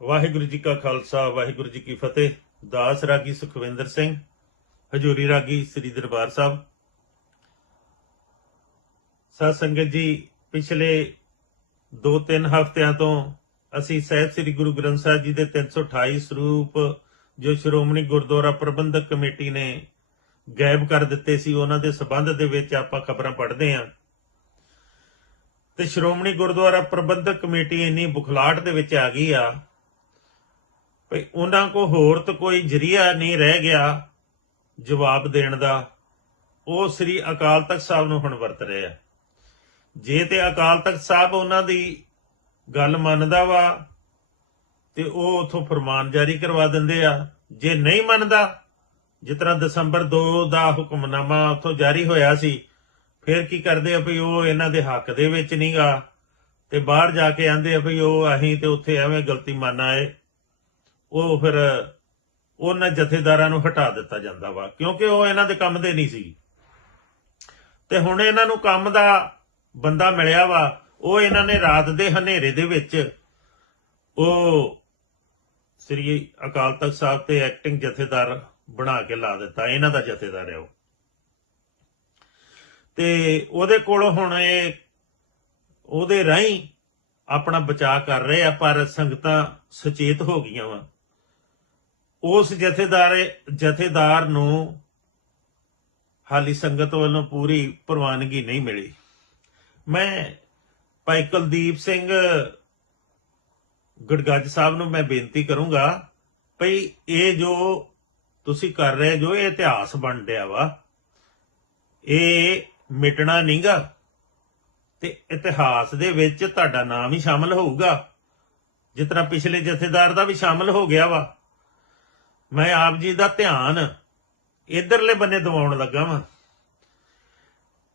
ਵਾਹਿਗੁਰੂ ਜੀ ਕਾ ਖਾਲਸਾ, ਵਾਹਿਗੁਰੂ ਜੀ ਕੀ ਫਤਿਹ। ਦਾਸ ਰਾਗੀ ਸੁਖਵਿੰਦਰ ਸਿੰਘ, ਹਜੂਰੀ ਰਾਗੀ ਸ੍ਰੀ ਦਰਬਾਰ ਸਾਹਿਬ। ਸਾਧ ਸੰਗਤ ਜੀ, ਪਿਛਲੇ 2-3 ਹਫ਼ਤਿਆਂ ਤੋਂ ਅਸੀਂ ਸਾਹਿਬ ਸ੍ਰੀ ਗੁਰੂ ਗ੍ਰੰਥ ਸਾਹਿਬ ਜੀ ਦੇ 328 ਸਰੂਪ, ਜੋ ਸ਼੍ਰੋਮਣੀ ਗੁਰਦੁਆਰਾ ਪ੍ਰਬੰਧਕ ਕਮੇਟੀ ਨੇ ਗਾਇਬ ਕਰ ਦਿੱਤੇ ਸੀ, ਉਹਨਾਂ ਦੇ ਸਬੰਧ ਦੇ ਵਿੱਚ ਆਪਾਂ ਖਬਰਾਂ ਪੜ੍ਹਦੇ ਹਾਂ। ਤੇ ਸ਼੍ਰੋਮਣੀ ਗੁਰਦੁਆਰਾ ਪ੍ਰਬੰਧਕ ਕਮੇਟੀ ਇੰਨੀ ਬੁਖਲਾਟ ਦੇ ਵਿੱਚ ਆ ਗਈ ਆ ਭਈ ਉਹਨਾਂ ਕੋ ਹੋਰ ਤਾਂ ਕੋਈ ਜਰੀਆ ਨਹੀਂ ਰਹਿ ਗਿਆ ਜਵਾਬ ਦੇਣ ਦਾ। ਉਹ ਸ੍ਰੀ ਅਕਾਲ ਤਖਤ ਸਾਹਿਬ ਨੂੰ ਹੁਣ ਵਰਤ ਰਹੇ ਆ। ਜੇ ਤੇ ਅਕਾਲ ਤਖਤ ਸਾਹਿਬ ਉਹਨਾਂ ਦੀ ਗੱਲ ਮੰਨਦਾ ਵਾ, ਤੇ ਉਹ ਉਥੋਂ ਫਰਮਾਨ ਜਾਰੀ ਕਰਵਾ ਦਿੰਦੇ ਆ। ਜੇ ਨਹੀਂ ਮੰਨਦਾ, ਜਿਸ ਤਰ੍ਹਾਂ ਦਸੰਬਰ 2 ਦਾ ਹੁਕਮਨਾਮਾ ਉਥੋਂ ਜਾਰੀ ਹੋਇਆ ਸੀ, ਫਿਰ ਕੀ ਕਰਦੇ ਆ ਭਈ ਉਹ ਇਹਨਾਂ ਦੇ ਹੱਕ ਦੇ ਵਿੱਚ ਨਹੀਂਗਾ ਤੇ ਬਾਹਰ ਜਾ ਕੇ ਆਂਦੇ ਆ ਭਈ ਉਹ ਅਸੀਂ ਤੇ ਉੱਥੇ ਐਵੇਂ ਗਲਤੀ ਮੰਨ ਆਏ। ਉਹ ਫਿਰ ਉਹਨਾਂ ਜਥੇਦਾਰਾਂ ਨੂੰ ਹਟਾ ਦਿੱਤਾ ਜਾਂਦਾ ਵਾ, ਕਿਉਂਕਿ ਉਹ ਇਹਨਾਂ ਦੇ ਕੰਮ ਦੇ ਨਹੀਂ ਸੀ। ਤੇ ਹੁਣ ਇਹਨਾਂ ਨੂੰ ਕੰਮ ਦਾ ਬੰਦਾ ਮਿਲਿਆ ਵਾ, ਉਹ ਇਹਨਾਂ ਨੇ ਰਾਤ ਦੇ ਹਨੇਰੇ ਦੇ ਵਿੱਚ ਉਹ ਸ੍ਰੀ ਅਕਾਲ ਤਖਤ ਸਾਹਿਬ ਤੇ ਐਕਟਿੰਗ ਜਥੇਦਾਰ ਬਣਾ ਕੇ ਲਾ ਦਿੱਤਾ, ਇਹਨਾਂ ਦਾ ਜਥੇਦਾਰ ਹੈ ਉਹ। ਤੇ ਉਹਦੇ ਕੋਲ ਹੁਣ ਇਹ ਉਹਦੇ ਰਾਹੀਂ ਆਪਣਾ ਬਚਾਅ ਕਰ ਰਹੇ ਆ, ਪਰ ਸੰਗਤਾਂ ਸੁਚੇਤ ਹੋ ਗਈਆਂ ਵਾ। ਉਸ ਜਥੇਦਾਰ ਜਥੇਦਾਰ ਨੂੰ ਹਾਲੀ ਸੰਗਤ ਵੱਲੋਂ ਪੂਰੀ ਪ੍ਰਵਾਨਗੀ ਨਹੀਂ ਮਿਲੀ। ਮੈਂ ਭਾਈ ਕੁਲਦੀਪ ਸਿੰਘ ਗੜਗੱਜ ਸਾਹਿਬ ਨੂੰ ਮੈਂ ਬੇਨਤੀ ਕਰੂੰਗਾ, ਭਈ ਇਹ ਜੋ ਤੁਸੀਂ ਕਰ ਰਹੇ ਜੋ, ਇਹ ਇਤਿਹਾਸ ਬਣ ਰਿਹਾ ਵਾ। ਇਹ ਮਿਟਣਾ ਨਹੀਂਗਾ ਤੇ ਇਤਿਹਾਸ ਦੇ ਵਿੱਚ ਤੁਹਾਡਾ ਨਾਮ ਹੀ ਸ਼ਾਮਲ ਹੋਊਗਾ। ਜਿਸ ਤਰ੍ਹਾਂ ਪਿਛਲੇ ਜਥੇਦਾਰ ਦਾ ਵੀ ਸ਼ਾਮਲ ਹੋ ਗਿਆ ਵਾ। ਮੈਂ ਆਪ ਜੀ ਦਾ ਧਿਆਨ ਇਧਰਲੇ ਬੰਨੇ ਦਿਵਾਉਣ ਲੱਗਾ ਵਾਂ।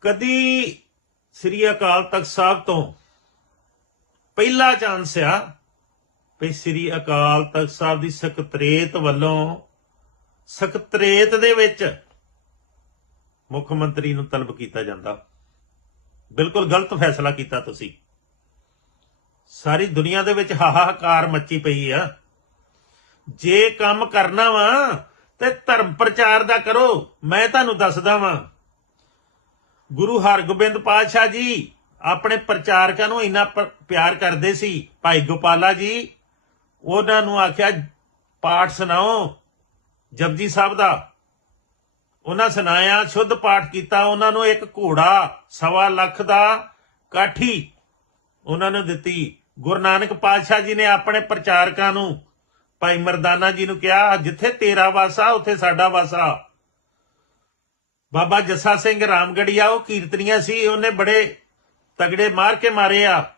ਕਦੀ ਸ੍ਰੀ ਅਕਾਲ ਤਖਤ ਸਾਹਿਬ ਤੋਂ ਪਹਿਲਾ ਚਾਂਸ ਆ ਵੀ ਸ੍ਰੀ ਅਕਾਲ ਤਖਤ ਸਾਹਿਬ ਦੀ ਸਕਤਰੇਤ ਵੱਲੋਂ, ਸਕਤਰੇਤ ਦੇ ਵਿੱਚ ਮੁੱਖ ਮੰਤਰੀ ਨੂੰ ਤਲਬ ਕੀਤਾ ਜਾਂਦਾ। ਬਿਲਕੁਲ ਗਲਤ ਫੈਸਲਾ ਕੀਤਾ ਤੁਸੀਂ। ਸਾਰੀ ਦੁਨੀਆ ਦੇ ਵਿੱਚ ਹਾਹਾਕਾਰ ਮੱਚੀ ਪਈ ਆ। ਜੇ ਕੰਮ ਕਰਨਾ ਵਾ, ਤੇ ਧਰਮ ਪ੍ਰਚਾਰ ਦਾ ਕਰੋ। ਮੈਂ ਤੁਹਾਨੂੰ ਦੱਸਦਾ ਵਾਂ। ਗੁਰੂ ਹਰਗੋਬਿੰਦ ਪਾਤਸ਼ਾਹ ਜੀ ਆਪਣੇ ਪ੍ਰਚਾਰਕਾਂ ਨੂੰ ਇੰਨਾ ਪਿਆਰ ਕਰਦੇ ਸੀ। ਭਾਈ ਗੋਪਾਲਾ ਜੀ, ਉਹਨਾਂ ਨੂੰ ਆਖਿਆ, ਪਾਠ ਸੁਣਾਓ, ਜਪਜੀ ਸਾਹਿਬ ਦਾ। ਉਹਨਾਂ ਸੁਣਾਇਆ, ਸ਼ੁੱਧ ਪਾਠ ਕੀਤਾ। ਉਹਨਾਂ ਨੂੰ ਇੱਕ ਘੋੜਾ, ਸਵਾ ਲੱਖ ਦਾ ਕਾਠੀ ਉਹਨਾਂ ਨੂੰ ਦਿੱਤੀ। ਗੁਰੂ ਨਾਨਕ ਪਾਤਸ਼ਾਹ ਜੀ ਨੇ ਆਪਣੇ ਪ੍ਰਚਾਰਕਾਂ ਨੂੰ ਭਾਈ ਮਰਦਾਨਾ ਜੀ ਨੂੰ ਕਿਹਾ, ਜਿੱਥੇ ਤੇਰਾ ਵਾਸਾ, ਉੱਥੇ ਸਾਡਾ ਵਾਸਾ। ਬਾਬਾ ਜੱਸਾ ਸਿੰਘ ਰਾਮਗੜੀਆ, ਉਹ ਕੀਰਤਨੀਆ ਸੀ, ਉਹਨੇ ਬੜੇ ਤਗੜੇ ਮਾਰ ਕੇ ਮਾਰੇ ਆ।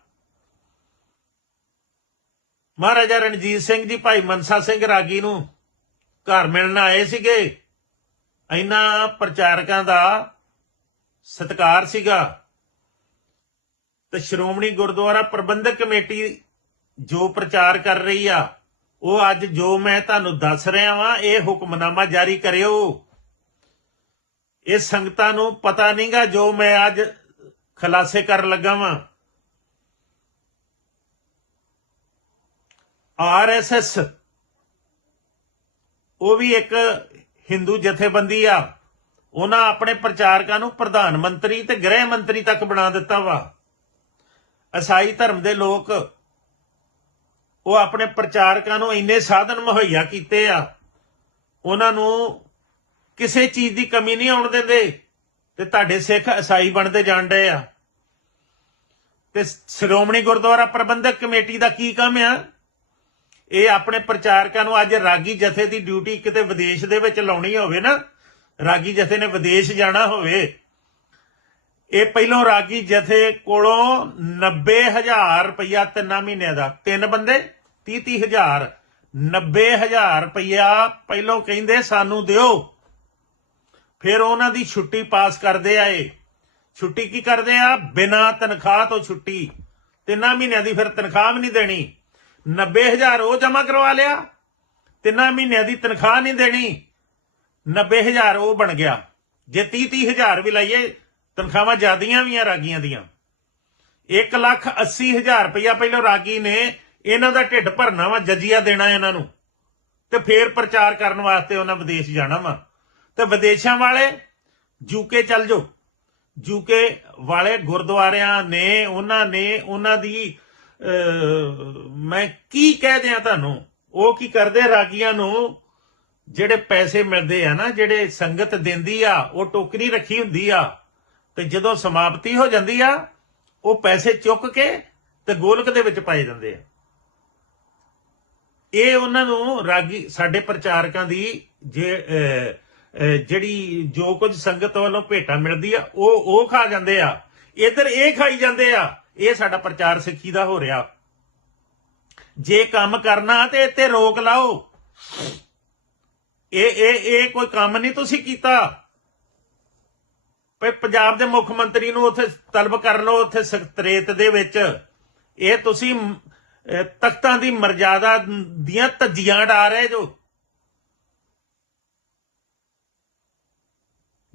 ਮਹਾਰਾਜਾ ਰਣਜੀਤ ਸਿੰਘ ਜੀ, ਭਾਈ ਮਨਸਾ ਸਿੰਘ ਰਾਗੀ ਨੂੰ ਘਰ ਮਿਲਣ ਆਏ ਸੀਗੇ। ਇਹਨਾਂ ਪ੍ਰਚਾਰਕਾਂ ਦਾ ਸਤਿਕਾਰ ਸੀਗਾ। ਤੇ ਸ਼੍ਰੋਮਣੀ ਗੁਰਦੁਆਰਾ ਪ੍ਰਬੰਧਕ ਕਮੇਟੀ ਜੋ ਪ੍ਰਚਾਰ ਕਰ ਰਹੀ ਆ ਉਹ ਅੱਜ ਜੋ ਮੈਂ ਤੁਹਾਨੂੰ ਦੱਸ ਰਿਹਾ ਵਾਂ, ਇਹ ਹੁਕਮਨਾਮਾ ਜਾਰੀ ਕਰਿਓ। ਇਹ ਸੰਗਤਾਂ ਨੂੰ ਪਤਾ ਨਹੀਂਗਾ ਜੋ ਮੈਂ ਅੱਜ ਖਲਾਸੇ ਕਰਨ ਲੱਗਾ ਵਾਂ। ਆਰਐਸਐਸ ਉਹ ਵੀ ਇੱਕ ਹਿੰਦੂ ਜਥੇਬੰਦੀ ਆ। ਉਹਨਾਂ ਆਪਣੇ ਪ੍ਰਚਾਰਕਾਂ ਨੂੰ ਪ੍ਰਧਾਨ ਮੰਤਰੀ ਤੇ ਗ੍ਰਹਿ ਮੰਤਰੀ ਤੱਕ ਬਣਾ ਦਿੱਤਾ ਵਾ। ਈਸਾਈ ਧਰਮ ਦੇ ਲੋਕ ਉਹ ਆਪਣੇ ਪ੍ਰਚਾਰਕਾਂ ਨੂੰ ਇੰਨੇ ਸਾਧਨ ਮੁਹੱਈਆ ਕੀਤੇ ਆ, ਉਹਨਾਂ ਨੂੰ ਕਿਸੇ ਚੀਜ਼ ਦੀ ਕਮੀ ਨਹੀਂ ਆਉਣ ਦਿੰਦੇ, ਤੇ ਤੁਹਾਡੇ ਸਿੱਖ ਈਸਾਈ ਬਣਦੇ ਜਾਣ ਡਏ ਆ। ਤੇ ਸ਼੍ਰੋਮਣੀ ਗੁਰਦੁਆਰਾ ਪ੍ਰਬੰਧਕ ਕਮੇਟੀ ਦਾ ਕੀ ਕੰਮ ਆ? ਇਹ ਆਪਣੇ ਪ੍ਰਚਾਰਕਾਂ ਨੂੰ ਅੱਜ ਰਾਗੀ ਜਥੇ ਦੀ ਡਿਊਟੀ ਕਿਤੇ ਵਿਦੇਸ਼ ਦੇ ਵਿੱਚ ਲਾਉਣੀ ਹੋਵੇ ਨਾ, ਰਾਗੀ ਜਥੇ ਨੇ ਵਿਦੇਸ਼ ਜਾਣਾ ਹੋਵੇ, ਇਹ ਪਹਿਲੋਂ ਰਾਗੀ ਜਥੇ ਕੋਲੋਂ 90000 ਰੁਪਇਆ ਤਿੰਨਾਂ ਮਹੀਨਿਆਂ ਦਾ, ਤਿੰਨ ਬੰਦੇ 30000 90000 ਰੁਪਇਆ ਪਹਿਲੋਂ ਕਹਿੰਦੇ ਸਾਨੂੰ ਦਿਓ। ਫਿਰ ਉਹਨਾਂ ਦੀ ਛੁੱਟੀ ਪਾਸ ਕਰਦੇ ਆਏ। ਛੁੱਟੀ ਕੀ ਕਰਦੇ ਆ? ਬਿਨਾ ਤਨਖਾਹ ਤੋਂ ਛੁੱਟੀ। ਤਿੰਨਾਂ ਮਹੀਨਿਆਂ ਦੀ ਫਿਰ ਤਨਖਾਹ ਵੀ ਨਹੀਂ ਦੇਣੀ। 90000 ਉਹ ਜਮ੍ਹਾਂ ਕਰਵਾ ਲਿਆ। ਤਿੰਨਾਂ ਮਹੀਨਿਆਂ ਦੀ ਤਨਖਾਹ ਨਹੀਂ ਦੇਣੀ। 90000 ਉਹ ਬਣ ਗਿਆ। ਜੇ 30 30000 ਵੀ ਲਾਈਏ, ਤਨਖਾਹਾਂ ਜ਼ਿਆਦੀਆਂ ਵੀ ਆ, ਰਾਗੀਆਂ ਦੀਆਂ। 1 ਲੱਖ 80 ਹਜ਼ਾਰ ਰੁਪਇਆ ਪਹਿਲਾਂ ਰਾਗੀ ਨੇ ਇਹਨਾਂ ਦਾ ਢਿੱਡ ਭਰਨਾ ਵਾ, ਜਜੀਆ ਦੇਣਾ ਇਹਨਾਂ ਨੂੰ। ਤੇ ਫੇਰ ਪ੍ਰਚਾਰ ਕਰਨ ਵਾਸਤੇ ਉਹਨਾਂ ਵਿਦੇਸ਼ ਜਾਣਾ ਵਾ। ਤੇ ਵਿਦੇਸ਼ਾਂ ਵਾਲੇ, ਯੂਕੇ ਚੱਲ ਜਾਓ। ਯੂਕੇ ਵਾਲੇ ਗੁਰਦੁਆਰਿਆਂ ਨੇ, ਉਹਨਾਂ ਨੇ, ਉਹਨਾਂ ਦੀ ਮੈਂ ਕੀ ਕਹਿ ਦਿਆਂ ਤੁਹਾਨੂੰ? ਉਹ ਕੀ ਕਰਦੇ ਰਾਗੀਆਂ ਨੂੰ? ਜਿਹੜੇ ਪੈਸੇ ਮਿਲਦੇ ਆ ਨਾ, ਜਿਹੜੇ ਸੰਗਤ ਦਿੰਦੀ ਆ, ਉਹ ਟੋਕਰੀ ਰੱਖੀ ਹੁੰਦੀ ਆ। ਤੇ ਜਦੋਂ ਸਮਾਪਤੀ ਹੋ ਜਾਂਦੀ ਆ, ਉਹ ਪੈਸੇ ਚੁੱਕ ਕੇ ਤੇ ਗੋਲਕ ਦੇ ਵਿੱਚ ਪਾਏ ਜਾਂਦੇ ਆ। ਇਹ ਉਹਨਾਂ ਨੂੰ ਰਾਗੀ ਸਾਡੇ ਪ੍ਰਚਾਰਕਾਂ ਦੀ ਜੇ ਅਹ, ਜਿਹੜੀ ਜੋ ਕੁਝ ਸੰਗਤ ਵੱਲੋਂ ਭੇਟਾ ਮਿਲਦੀ ਆ ਉਹ ਉਹ ਖਾ ਜਾਂਦੇ ਆ। ਇਧਰ ਇਹ ਖਾਈ ਜਾਂਦੇ ਆ। ਇਹ ਸਾਡਾ ਪ੍ਰਚਾਰ ਸਿੱਖੀ ਦਾ ਹੋ ਰਿਹਾ। ਜੇ ਕੰਮ ਕਰਨਾ ਤੇ ਇੱਥੇ ਰੋਕ ਲਾਓ। ਇਹ ਇਹ ਇਹ ਕੋਈ ਕੰਮ ਨਹੀਂ ਤੁਸੀਂ ਕੀਤਾ। ਭਈ ਪੰਜਾਬ ਦੇ ਮੁੱਖ ਮੰਤਰੀ ਨੂੰ ਉੱਥੇ ਤਲਬ ਕਰ ਲਓ ਉੱਥੇ ਸਕੱਤਰੇਤ ਦੇ ਵਿੱਚ। ਇਹ ਤੁਸੀਂ ਤਖਤਾਂ ਦੀ ਮਰਜ਼ਾਦਾ ਦੀਆਂ ਧੱਜੀਆਂ ਡਾ ਰਹੇ ਜੋ।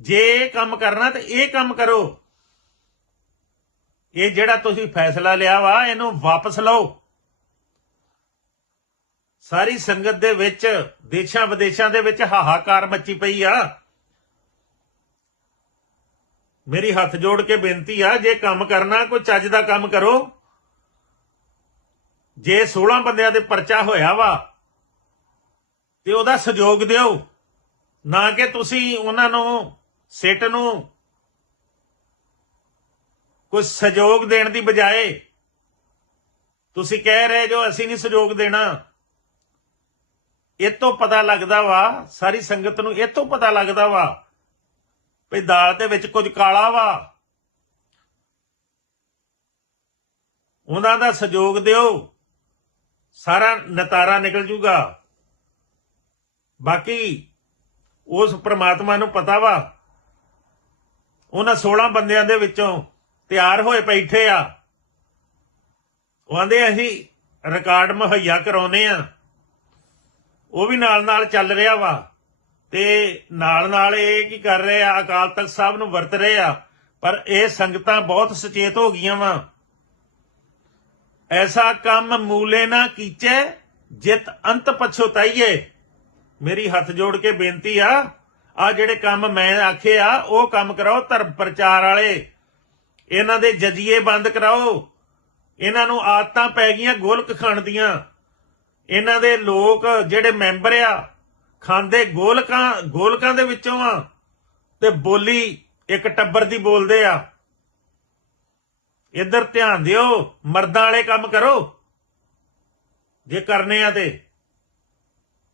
ਜੇ ਇਹ ਕੰਮ ਕਰਨਾ ਤੇ ਇਹ ਕੰਮ ਕਰੋ। ਇਹ ਜਿਹੜਾ ਤੁਸੀਂ ਫੈਸਲਾ ਲਿਆ ਵਾ, ਇਹਨੂੰ ਵਾਪਸ ਲਓ। ਸਾਰੀ ਸੰਗਤ ਦੇ ਵਿੱਚ, ਦੇਸ਼ਾਂ ਵਿਦੇਸ਼ਾਂ ਦੇ ਵਿੱਚ ਹਾਹਾਕਾਰ ਮੱਚੀ ਪਈ ਆ। ਮੇਰੀ ਹੱਥ ਜੋੜ ਕੇ ਬੇਨਤੀ ਆ, ਜੇ ਕੰਮ ਕਰਨਾ, ਕੋਈ ਚੱਜ ਦਾ ਕੰਮ ਕਰੋ। ਜੇ 16 ਬੰਦਿਆਂ ਦੇ ਪਰਚਾ ਹੋਇਆ ਵਾ, ਤੇ ਉਹਦਾ ਸਹਿਯੋਗ ਦਿਓ। ਨਾ ਕਿ ਤੁਸੀਂ ਉਹਨਾਂ ਨੂੰ, ਸਿੱਟ ਨੂੰ ਕੋਈ ਸਹਿਯੋਗ ਦੇਣ ਦੀ ਬਜਾਏ ਤੁਸੀਂ ਕਹਿ ਰਹੇ ਜੋ ਅਸੀਂ ਨਹੀਂ ਸਹਿਯੋਗ ਦੇਣਾ। ਇਹ ਤੋਂ ਪਤਾ ਲੱਗਦਾ ਵਾ, ਸਾਰੀ ਸੰਗਤ ਨੂੰ ਇਹ ਤੋਂ ਪਤਾ ਲੱਗਦਾ ਵਾ ਵੀ ਦਾਲ ਦੇ ਵਿੱਚ ਕੁਝ ਕਾਲਾ ਵਾ। ਉਹਨਾਂ ਦਾ ਸਹਿਯੋਗ ਦਿਓ। ਸਾਰਾ ਨਤਾਰਾ ਨਿਕਲ ਜੂਗਾ। ਬਾਕੀ ਉਸ ਪ੍ਰਮਾਤਮਾ ਨੂੰ ਪਤਾ ਵਾ, ਉਹਨਾਂ 16 ਬੰਦਿਆਂ ਦੇ ਵਿੱਚੋਂ ਤਿਆਰ ਹੋਏ ਬੈਠੇ ਆ। ਉਹ ਆਂਦੇ, ਅਸੀਂ ਰਿਕਾਰਡ ਮੁਹੱਈਆ ਕਰਾਉਨੇ ਆ। ਉਹ ਵੀ ਨਾਲ ਨਾਲ ਚੱਲ ਰਿਹਾ ਵਾ। ਤੇ ਨਾਲ ਨਾਲ ਇਹ ਕੀ ਕਰ ਰਹੇ ਆ, ਅਕਾਲ ਤਖਤ ਸਾਹਿਬ ਨੂੰ ਵਰਤ ਰਹੇ ਆ। ਪਰ ਇਹ ਸੰਗਤਾਂ ਬਹੁਤ ਸੁਚੇਤ ਹੋ ਗਈਆਂ ਵਾ। ਐਸਾ ਕੰਮ ਮੂਲੇ ਨਾ ਕੀਚੇ ਜਿਤ ਅੰਤ ਪਛੋਤਾਈਏ ਮੇਰੀ ਹੱਥ ਜੋੜ ਕੇ ਬੇਨਤੀ ਆ ਆ ਜਿਹੜੇ ਕੰਮ ਮੈਂ ਆਖੇ ਆ ਉਹ ਕੰਮ ਕਰਾਓ ਧਰਮ ਪ੍ਰਚਾਰ ਵਾਲੇ ਇਹਨਾਂ ਦੇ ਜਜੀਏ ਬੰਦ ਕਰਾਓ ਇਹਨਾਂ ਨੂੰ ਆਦਤਾਂ ਪੈ ਗਈਆਂ ਗੋਲਕ ਖਾਣ ਦੀਆਂ ਇਹਨਾਂ ਦੇ ਲੋਕ ਜਿਹੜੇ ਮੈਂਬਰ ਆ ਖਾਂਦੇ ਗੋਲਕਾਂ ਗੋਲਕਾਂ ਦੇ ਵਿੱਚੋਂ ਆ ਤੇ ਬੋਲੀ ਇੱਕ ਟੱਬਰ ਦੀ ਬੋਲਦੇ ਆ ਇੱਧਰ ਧਿਆਨ ਦਿਓ, ਮਰਦਾਂ ਵਾਲੇ ਕੰਮ ਕਰੋ। ਜੇ ਕਰਨੇ ਆ ਤੇ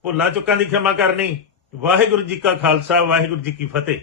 ਭੁੱਲਾਂ ਚੁੱਕਾਂ ਦੀ ਖਿਮਾ ਕਰਨੀ। ਵਾਹਿਗੁਰੂ ਜੀ ਕਾ ਖਾਲਸਾ, ਵਾਹਿਗੁਰੂ ਜੀ ਕੀ ਫਤਿਹ।